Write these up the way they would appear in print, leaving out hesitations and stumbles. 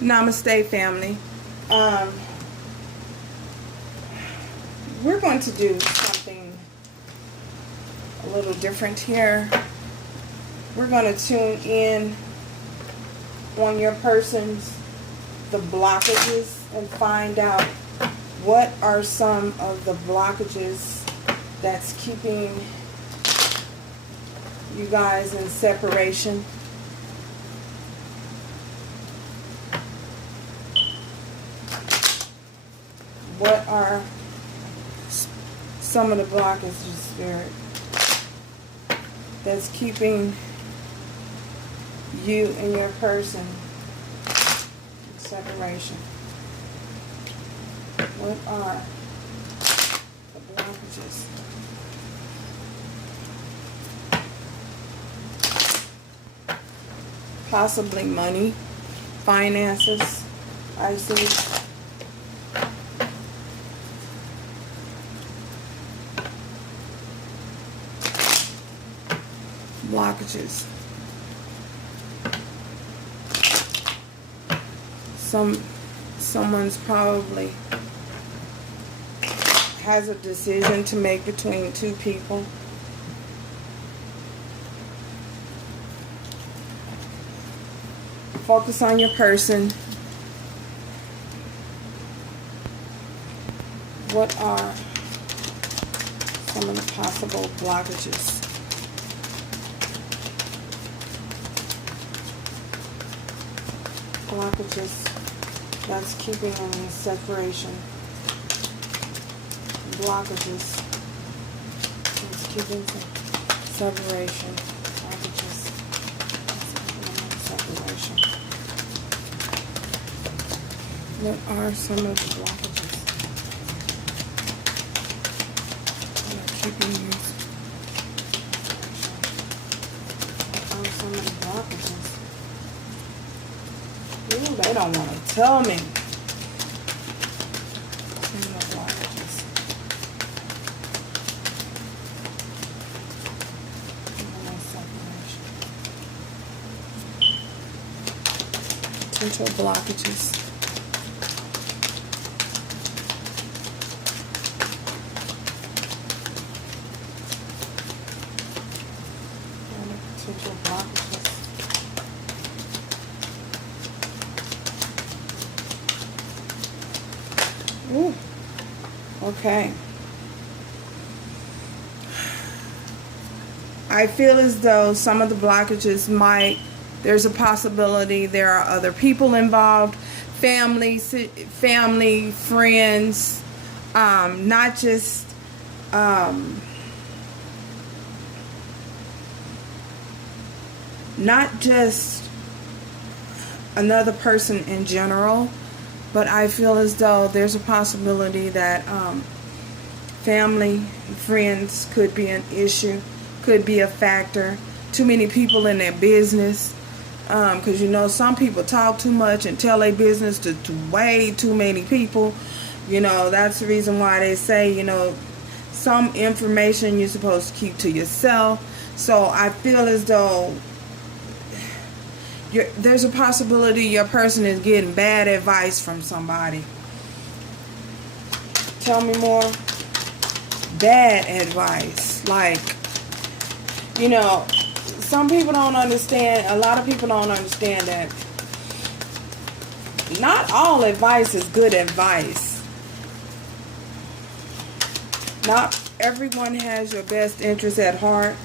Namaste, family. We're going to do something a little different here. We're going to tune in on your person's the blockages and find out what are some of the blockages that's keeping you guys in separation. What are some of the blockages, Spirit, that's keeping you and your person in separation? What are the blockages? Possibly money, finances, I see. Blockages. Someone's probably has a decision to make between two people. Focus on your person. What are some of the possible blockages? Blockages that's keeping them in separation. Blockages that's keeping separation. Blockages that's keeping them in separation. What are some of the blockages that are keeping you in separation? What are some of the blockages? Ooh, they don't want to tell me. Potential blockages. Potential blockages. Ooh. Okay. I feel as though some of the blockages there's a possibility there are other people involved, family, friends, not just another person in general, but I feel as though there's a possibility that family, friends could be an issue, could be a factor. Too many people in their business. Because, you know, some people talk too much and tell their business to way too many people. You know, that's the reason why they say, you know, some information you're supposed to keep to yourself. So I feel as though there's a possibility your person is getting bad advice from somebody. Tell me more. Bad advice. Like, you know, some people don't understand, a lot of people don't understand that not all advice is good advice. Not everyone has your best interest at heart.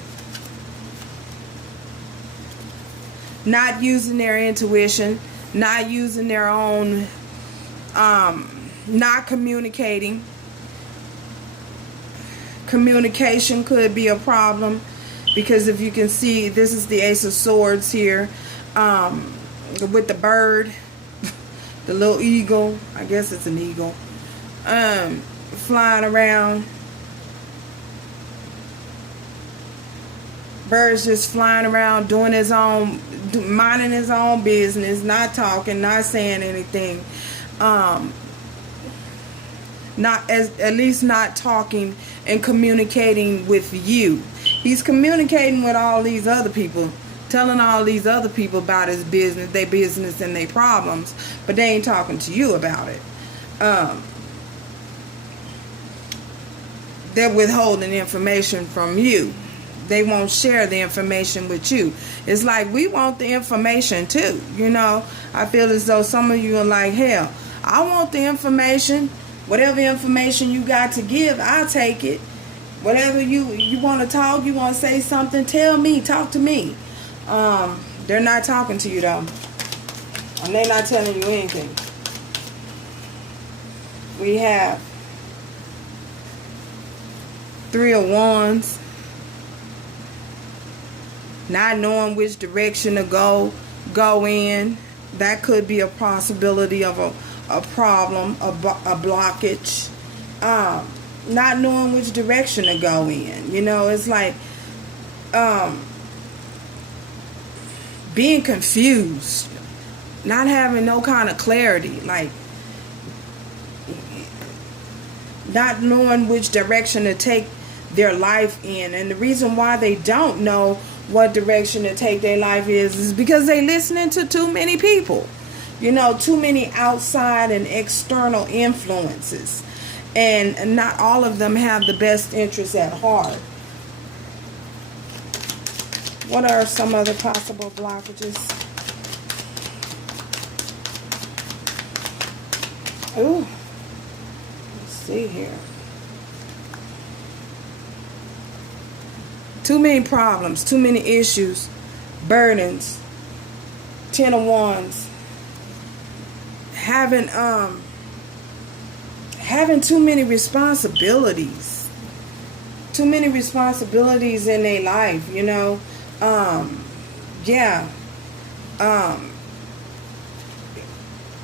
Not using their intuition, not using their own, not communicating. Communication could be a problem. Because if you can see, this is the Ace of Swords here, with the bird, the little eagle, I guess it's an eagle, flying around. Bird's just flying around, doing his own, minding his own business, not talking, not saying anything. At least not talking and communicating with you. He's communicating with all these other people, telling all these other people about his business, their business and their problems, but they ain't talking to you about it. They're withholding information from you. They won't share the information with you. It's like, we want the information too. You know, I feel as though some of you are like, hell, I want the information. Whatever information you got to give, I'll take it. Whatever you want to talk, you want to say something, tell me, talk to me. They're not talking to you though. And they're not telling you anything. We have 3 of Wands. Not knowing which direction to go in. That could be a possibility of a problem, a blockage. Not knowing which direction to go in. You know, it's like being confused. Not having no kind of clarity. Like, not knowing which direction to take their life in. And the reason why they don't know what direction to take their life is because they listening to too many people. You know, too many outside and external influences. And not all of them have the best interests at heart. What are some other possible blockages? Ooh. Let's see here. Too many problems, too many issues, burdens, 10 of Wands. Having too many responsibilities. Too many responsibilities in their life, you know.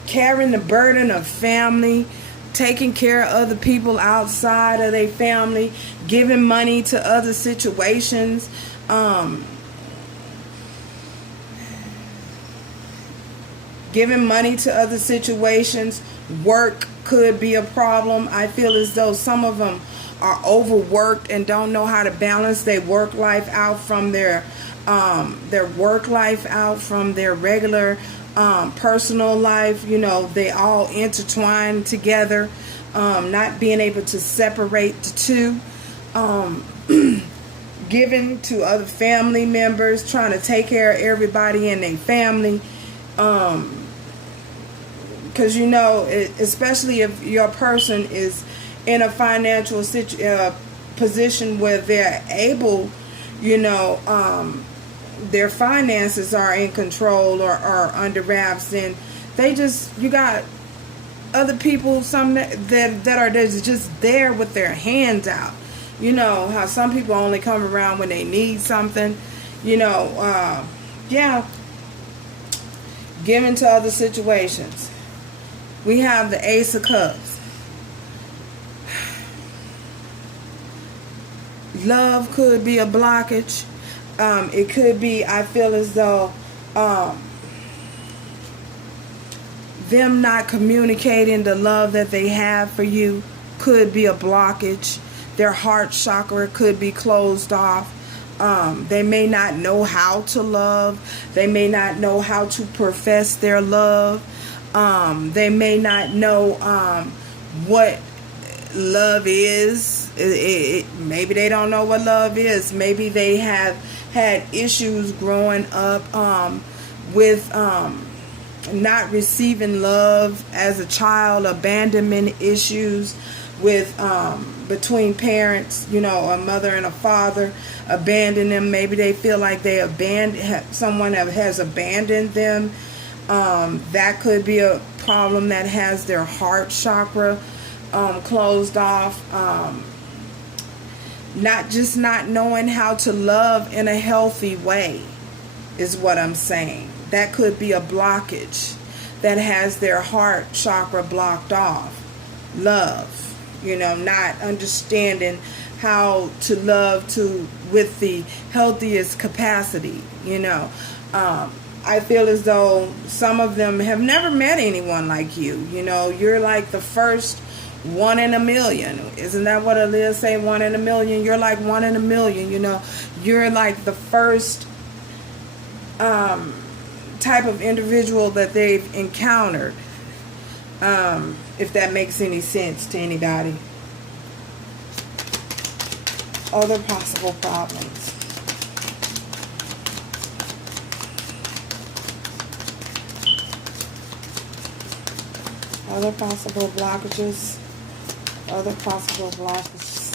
Carrying the burden of family, taking care of other people outside of their family, giving money to other situations, work could be a problem. I feel as though some of them are overworked and don't know how to balance their work life out from their work life out from their regular personal life. You know, they all intertwine together, not being able to separate the two, giving to other family members, trying to take care of everybody in their family, because you know, especially if your person is in a financial position where they're able, you know, their finances are in control or are under wraps, then you got other people, some that are just there with their hands out. You know how some people only come around when they need something, you know. Given to other situations. We have the Ace of Cups. Love could be a blockage. It could be, I feel as though them not communicating the love that they have for you could be a blockage. Their heart chakra could be closed off. They may not know how to love. They may not know how to profess their love. They may not know what love is. Maybe they don't know what love is. Maybe they have had issues growing up with not receiving love as a child, abandonment issues with between parents, you know, a mother and a father abandon them. Maybe they feel like someone has abandoned them. That could be a problem that has their heart chakra closed off. Not knowing how to love in a healthy way is what I'm saying. That could be a blockage that has their heart chakra blocked off. Love, you know, not understanding how to love with the healthiest capacity, you know. I feel as though some of them have never met anyone like you. You know, you're like the first 1 in a million. Isn't that what Aaliyah say? 1 in a million. You're like 1 in a million. You know, you're like the first type of individual that they've encountered. If that makes any sense to anybody. Other possible problems. Other possible blockages. Other possible blockages.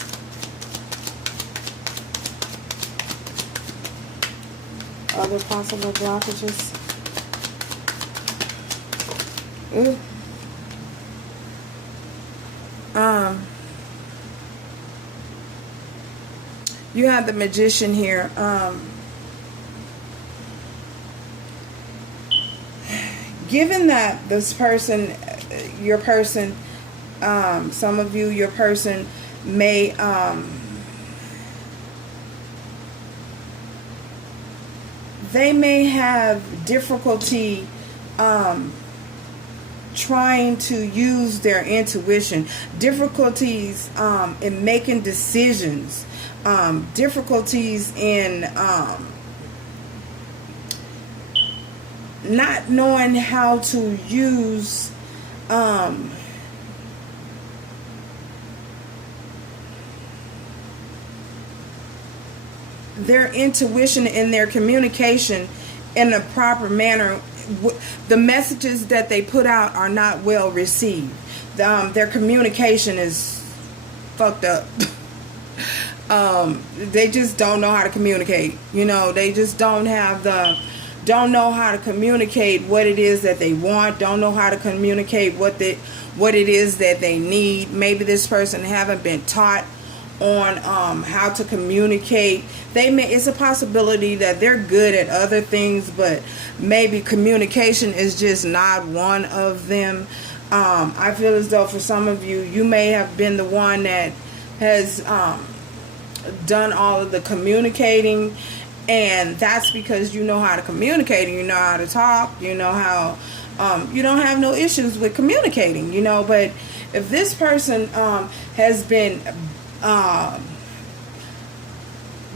Other possible blockages. Ooh. You have the Magician here. Given that this person, your person, some of you, your person may they may have difficulty trying to use their intuition, difficulties in making decisions, difficulties in not knowing how to use their intuition and their communication in a proper manner. The messages that they put out are not well received. Their communication is fucked up. They just don't know how to communicate. You know, they just don't know how to communicate what it is that they want, don't know how to communicate what it is that they need. Maybe this person haven't been taught on how to communicate. It's a possibility that they're good at other things, but maybe communication is just not one of them. I feel as though for some of you, you may have been the one that has done all of the communicating, and that's because you know how to communicate and you know how to talk, you know how you don't have no issues with communicating, you know. But if this person has been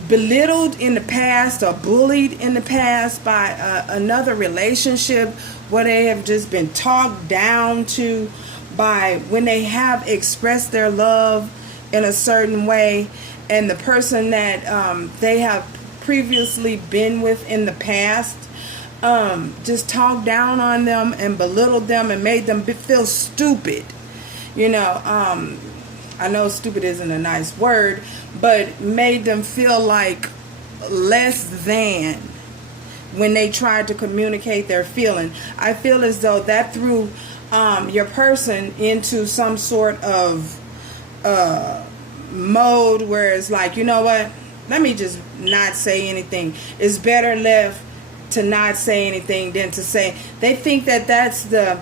belittled in the past or bullied in the past by another relationship, where they have just been talked down to by when they have expressed their love in a certain way, and the person that they have previously been with in the past just talked down on them and belittled them and made them feel stupid, you know. I know stupid isn't a nice word, but made them feel like less than when they tried to communicate their feeling. I feel as though that threw your person into some sort of mode where it's like, you know what, let me just not say anything. It's better left to not say anything than to say. They think that that's the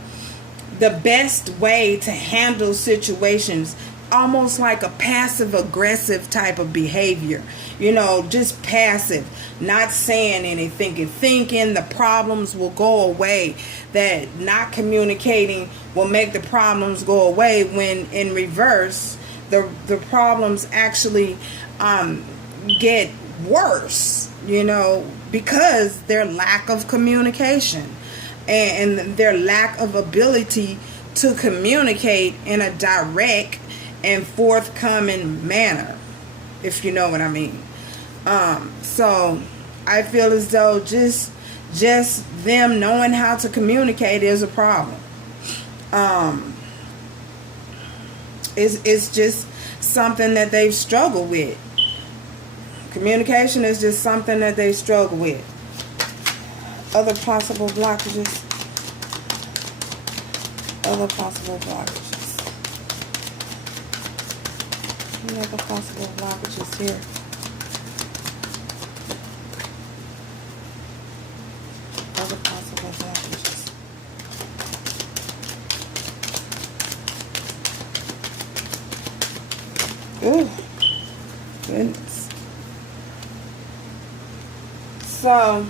best way to handle situations. Almost like a passive-aggressive type of behavior. You know, just passive, not saying anything, and thinking the problems will go away. That not communicating will make the problems go away, when in reverse, the problems actually get worse, you know, because their lack of communication and their lack of ability to communicate in a direct and forthcoming manner, if you know what I mean. So I feel as though just them knowing how to communicate is a problem. It's just something that they've struggled with. Communication is just something that they struggle with. Other possible blockages. Other possible blockages. Any other possible blockages here? Other possible blockages. Ooh, goodness. So,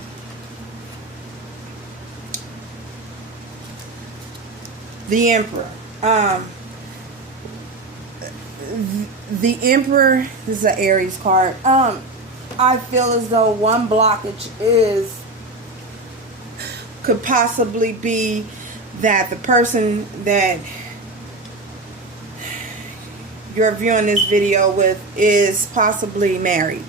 the Emperor. The Emperor, this is an Aries card. I feel as though one blockage is could possibly be that the person that you're viewing this video with is possibly married.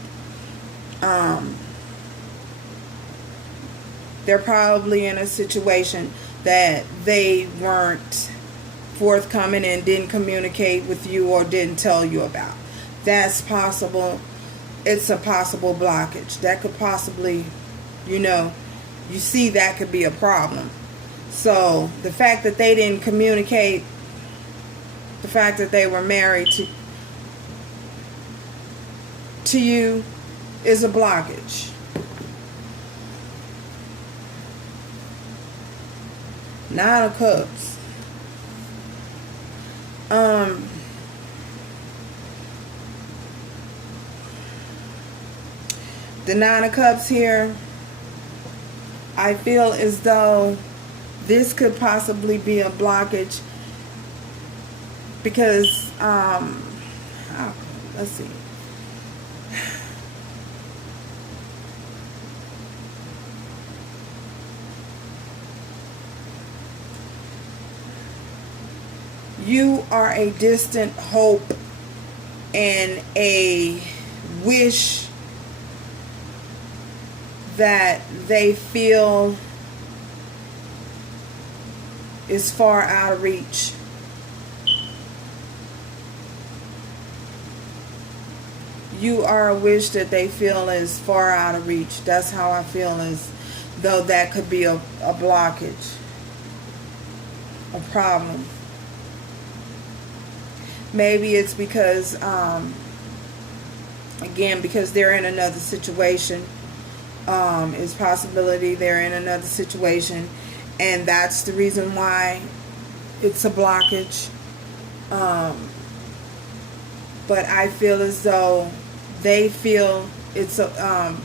They're probably in a situation that they weren't forthcoming and didn't communicate with you or didn't tell you about. That's possible. It's a possible blockage. That could possibly, you see that could be a problem. So the fact that they didn't communicate, the fact that they were married to you is a blockage. Nine of Cups. The Nine of Cups here, I feel as though this could possibly be a blockage because, let's see. You are a distant hope and a wish that they feel is far out of reach. You are a wish that they feel is far out of reach. That's how I feel, as though that could be a blockage, a problem. Maybe it's because, again, because they're in another situation. It's possibility they're in another situation, and that's the reason why it's a blockage. But I feel as though they feel it's a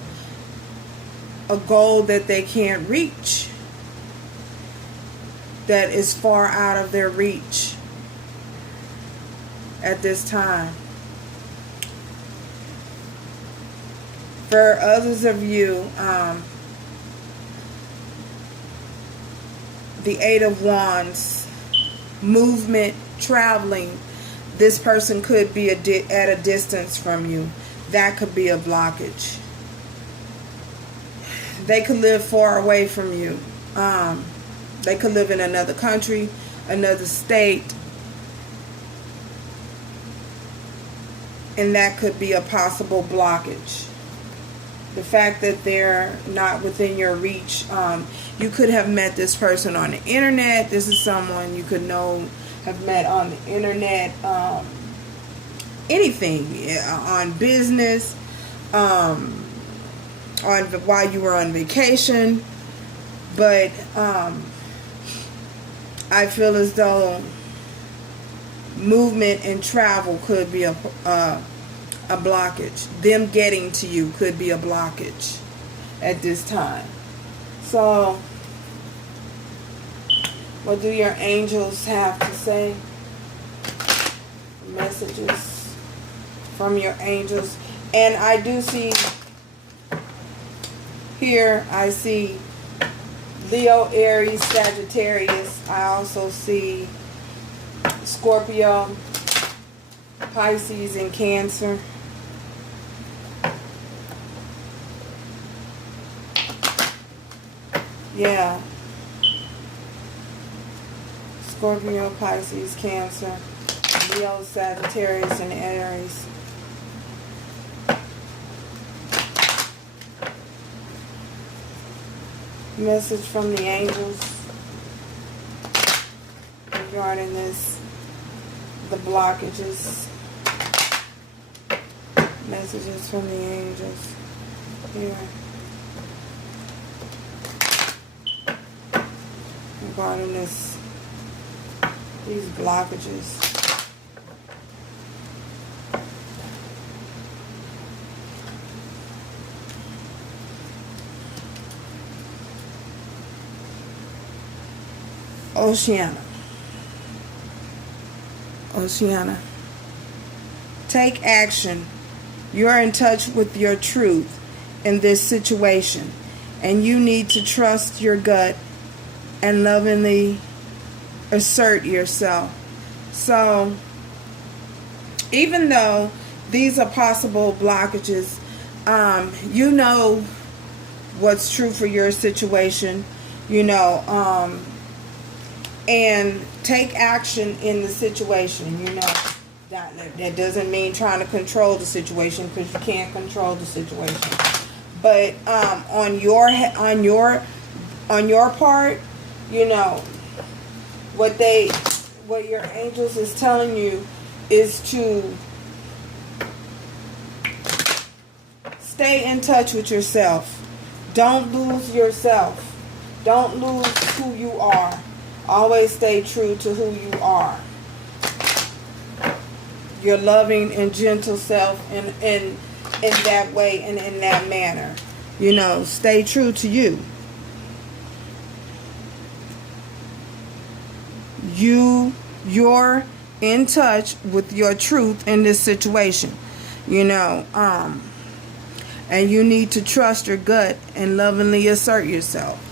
goal that they can't reach, that is far out of their reach at this time. For others of you, the Eight of Wands, movement, traveling. This person could be at a distance from you. That could be a blockage. They could live far away from you. They could live in another country, another state. And that could be a possible blockage. The fact that they're not within your reach. You could have met this person on the internet. This is someone you could have met on the internet. Anything. On business. While you were on vacation. But I feel as though movement and travel could be a blockage. Them getting to you could be a blockage at this time. So, what do your angels have to say? Messages from your angels. And I do see here, I see Leo, Aries, Sagittarius. I also see Scorpio, Pisces, and Cancer. Yeah. Scorpio, Pisces, Cancer, Leo, Sagittarius, and Aries. Message from the angels regarding this, the blockages. Messages from the angels here regarding these blockages. Oceana. Take action. You're in touch with your truth in this situation, and you need to trust your gut and lovingly assert yourself. So even though these are possible blockages, you know what's true for your situation, you know, and take action in the situation, you know. That doesn't mean trying to control the situation, because you can't control the situation. But on your part, you know, what your angels is telling you is to stay in touch with yourself. Don't lose yourself. Don't lose who you are. Always stay true to who you are. Your loving and gentle self in that way and in that manner. You know, stay true to you. You're in touch with your truth in this situation. You know, and you need to trust your gut and lovingly assert yourself.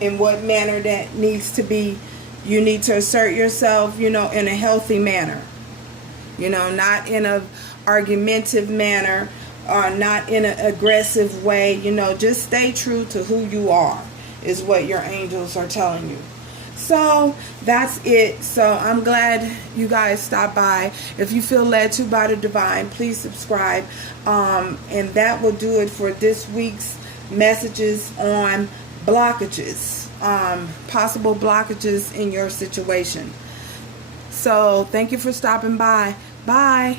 In what manner that needs to be, you need to assert yourself, you know, in a healthy manner. You know, not in a argumentative manner or not in an aggressive way. You know, just stay true to who you are is what your angels are telling you. So that's it. So I'm glad you guys stopped by. If you feel led to by the divine, please subscribe. And that will do it for this week's messages on blockages, possible blockages in your situation. So thank you for stopping by. Bye.